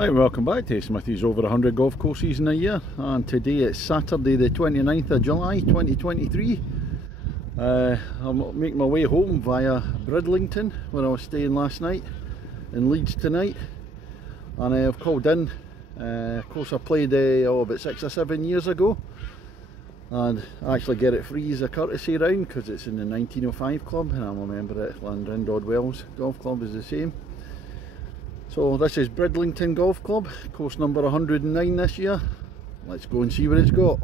Hi, welcome back to Smithy's over 100 golf courses in a year, and today it's Saturday the 29th of July 2023. I'm making my way home via Bridlington, where I was staying last night, in Leeds tonight, and I've called in. Of course I played about 6 or 7 years ago, and I actually get it free as a courtesy round because it's in the 1905 club and I'm a member at Landrin Wells Golf Club is the same. So this is Bridlington Golf Club, course number 109 this year. Let's go and see what it's got.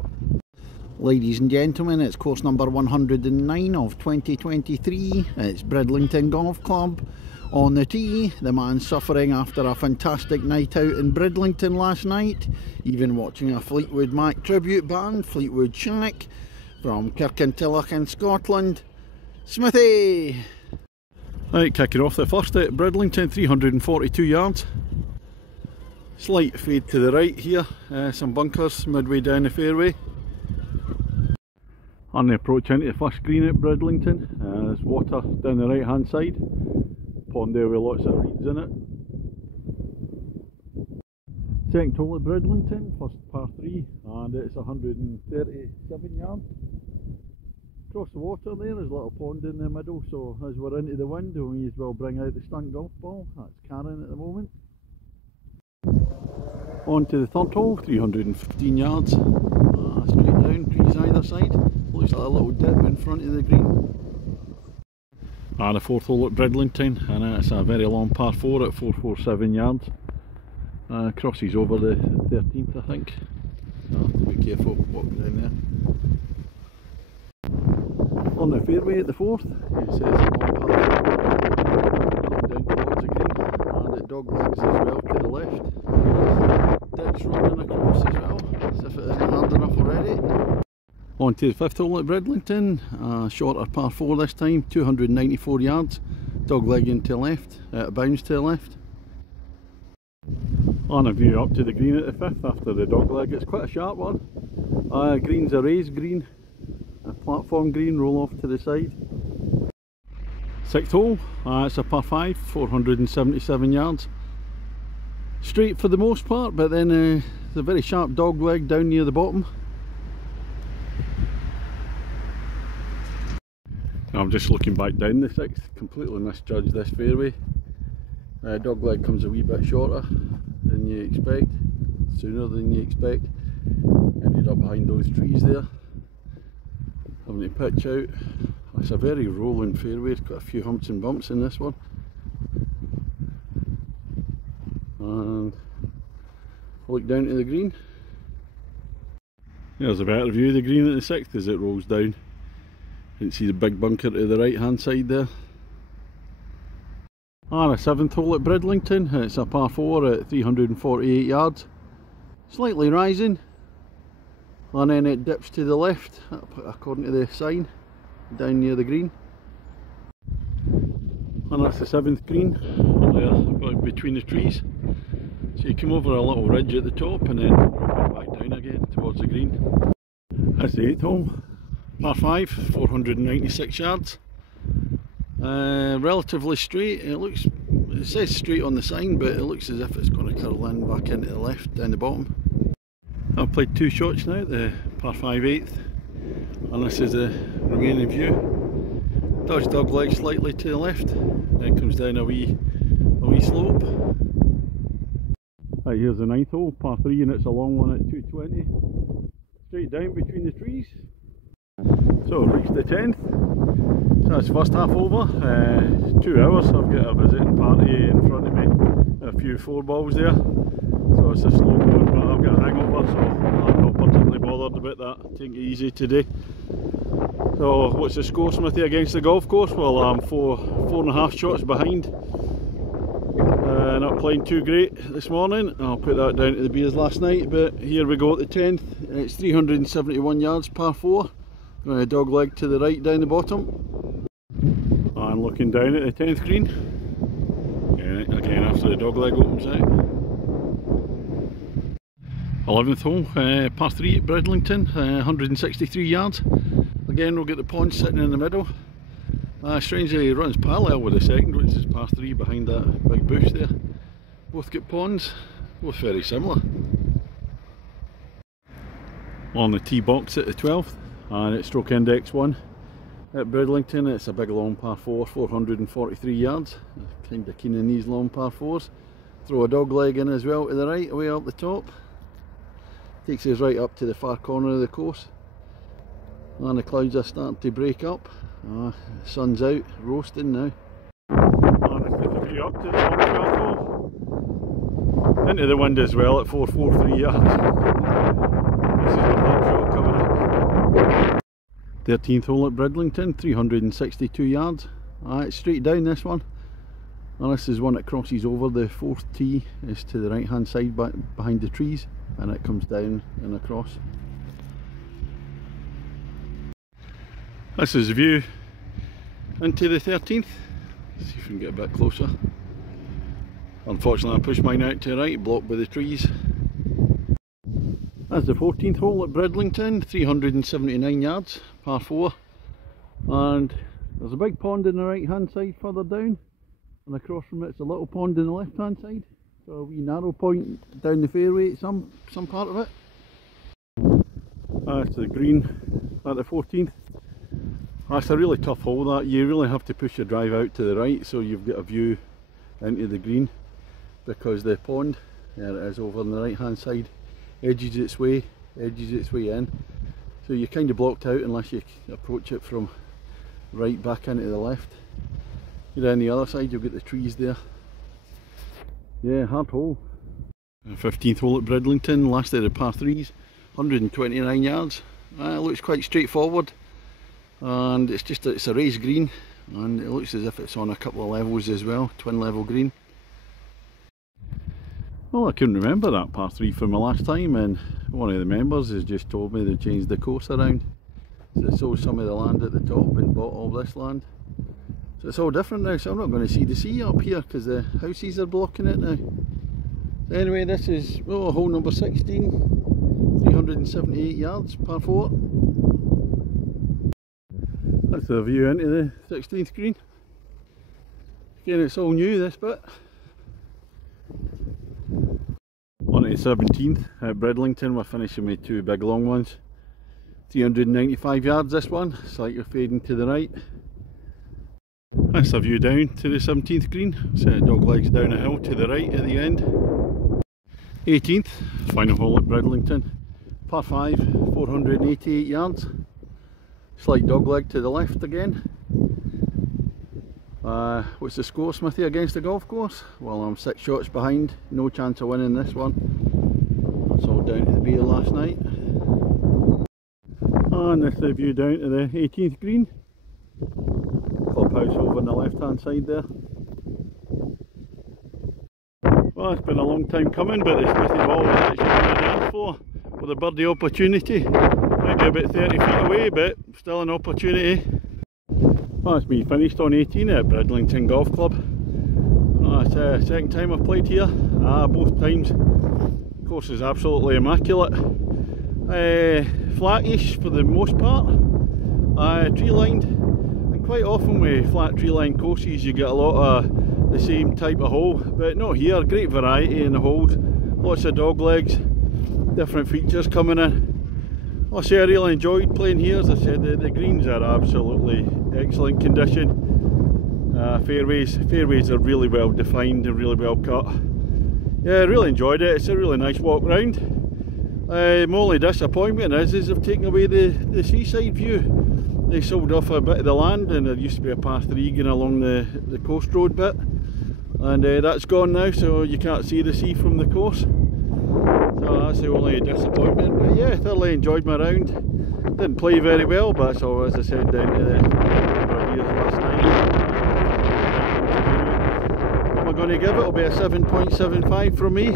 Ladies and gentlemen, it's course number 109 of 2023. It's Bridlington Golf Club. On the tee, the man suffering after a fantastic night out in Bridlington last night, even watching a Fleetwood Mac tribute band, Fleetwood Shack, from Kirkintilloch in Scotland, Smithy! Right, kicking off the first at Bridlington, 342 yards. Slight fade to the right here, some bunkers midway down the fairway. On the approach into the first green at Bridlington, there's water down the right hand side. Pond there with lots of reeds in it. Second hole at Bridlington, first par 3, and it's 137 yards. Across the water there, there's a little pond in the middle, so as we're into the wind we may as well bring out the stunt golf ball. That's Karen at the moment. On to the third hole, 315 yards, straight down, trees either side, looks like a little dip in front of the green. And the fourth hole at Bridlington, and it's a very long par 4 at 447 yards. Crosses over the 13th, I think. I'll have to be careful walking down there. On the fairway at the fourth, it says long par 4 down towards the green, and it dog legs as well to the left. Dips running across as well, as if it isn't hard enough already. On to the fifth hole at Bridlington, shorter par 4 this time, 294 yards, dog legging to the left, bounce to the left. On a view up to the green at the fifth after the dog leg, it's quite a sharp one. Green's a raised green, a platform green, roll off to the side. Sixth hole, it's a par 5, 477 yards. Straight for the most part, but then there's a very sharp dog leg down near the bottom. I'm just looking back down the sixth, completely misjudged this fairway. Dog leg comes a wee bit shorter than you expect, sooner than you expect. Ended up behind those trees there, having to pitch out. It's a very rolling fairway, it's got a few humps and bumps in this one. And look down to the green. There's a better view of the green at the sixth as it rolls down. You can see the big bunker to the right hand side there. And a seventh hole at Bridlington, it's a par 4 at 348 yards. Slightly rising, and then it dips to the left, according to the sign, down near the green. And that's the seventh green, there between the trees. So you come over a little ridge at the top and then drop it back down again towards the green. That's the eighth hole. Par 5, 496 yards. Relatively straight. It says straight on the sign, but it looks as if it's going to curl in back into the left down the bottom. I've played 2 shots now, the par 5 8th, and this is the remaining view. Does dog leg slightly to the left, then comes down a wee slope. Right, here's the ninth hole, par 3, and it's a long one at 220. Straight down between the trees. So reached the 10th, so that's first half over, 2 hours. I've got a visiting party in front of me, a few 4 balls there, so it's a slow one, but I've got a hangover, so I'm not particularly bothered about that, take it easy today. So what's the score, Smithy, against the golf course? Well, I'm 4.5 shots behind, not playing too great this morning. I'll put that down to the beers last night, but here we go at the 10th, it's 371 yards, par 4. Dog leg to the right down the bottom. And looking down at the 10th green. Yeah, again after the dog leg opens out. 11th hole, par 3 at Bridlington, 163 yards. Again we'll get the pond sitting in the middle. Strangely it runs parallel with the second, which is par 3 behind that big bush there. Both get ponds. both very similar. On the tee box at the 12th, and it's stroke index 1 at Bridlington. It's a big long par 4, 443 yards. Kind of keen in these long par 4s. Throw a dog leg in as well to the right, away up the top. Takes us right up to the far corner of the course. And the clouds are starting to break up. Sun's out, roasting now. And it's the view up to the long 12th hole. Into the wind as well at 443 yards. This is the third shot coming up. 13th hole at Bridlington, 362 yards. It's straight down this one. And this is one that crosses over the 4th tee, is to the right hand side behind the trees, and it comes down and across. This is the view into the 13th. Let's see if we can get a bit closer. Unfortunately I pushed mine out to the right, blocked by the trees. That's the 14th hole at Bridlington, 379 yards, par 4. And there's a big pond on the right hand side further down, and across from it's a little pond on the left hand side. So a wee narrow point down the fairway at some part of it. That's the green at the 14th. That's a really tough hole that. You really have to push your drive out to the right so you've got a view into the green, because the pond, there it is over on the right hand side, edges its way in. So you're kind of blocked out unless you approach it from right back into the left. You're on the other side, you'll get the trees there. Yeah, hard hole. 15th hole at Bridlington, last of the par 3s, 129 yards. It looks quite straightforward, and it's a raised green, and it looks as if it's on a couple of levels as well, twin level green. Well, I couldn't remember that par 3 from the last time, and one of the members has just told me they changed the course around. So they sold some of the land at the top and bought all this land. So it's all different now, so I'm not going to see the sea up here because the houses are blocking it now. Anyway, this is hole number 16, 378 yards, par 4. That's the view into the 16th green. Again, it's all new, this bit. On to the 17th at Bridlington, we're finishing with 2 big long ones. 395 yards this one, slightly fading to the right. That's a view down to the 17th green, set dog legs down a hill to the right at the end. 18th, final hole at Bridlington, par 5, 488 yards. Slight dog leg to the left again. What's the score, Smithy, against the golf course? Well, I'm 6 shots behind, no chance of winning this one. That's all down to the beer last night. And this is the view down to the 18th green. Clubhouse over on the left hand side there. Well, it's been a long time coming, but the Smithy ball was actually going down for with a birdie opportunity. Might be about 30 feet away, but still an opportunity. Well, it's me finished on 18 at Bridlington Golf Club. It's the second time I've played here. Both times the course is absolutely immaculate. Flattish for the most part, tree lined, and quite often with flat tree lined courses you get a lot of the same type of hole, but not here. Great variety in the holes, lots of dog legs, different features coming in. I say I really enjoyed playing here. As I said, the greens are absolutely excellent condition. Fairways are really well defined and really well cut. Yeah, I really enjoyed it. It's a really nice walk round. My only disappointment is they've taken away the seaside view. They sold off a bit of the land, and there used to be a par 3 going along the coast road bit, and that's gone now, so you can't see the sea from the course. So that's the only disappointment. But yeah, thoroughly enjoyed my round. Didn't play very well, but so as I said, down to the beers last night. What am I going to give it? It'll be a 7.75 from me.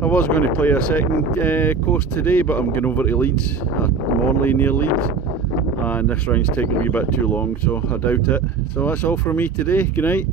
I was going to play a second course today, but I'm going over to Leeds, Morley near Leeds, and this round's taking a wee bit too long, so I doubt it. So that's all from me today. Good night.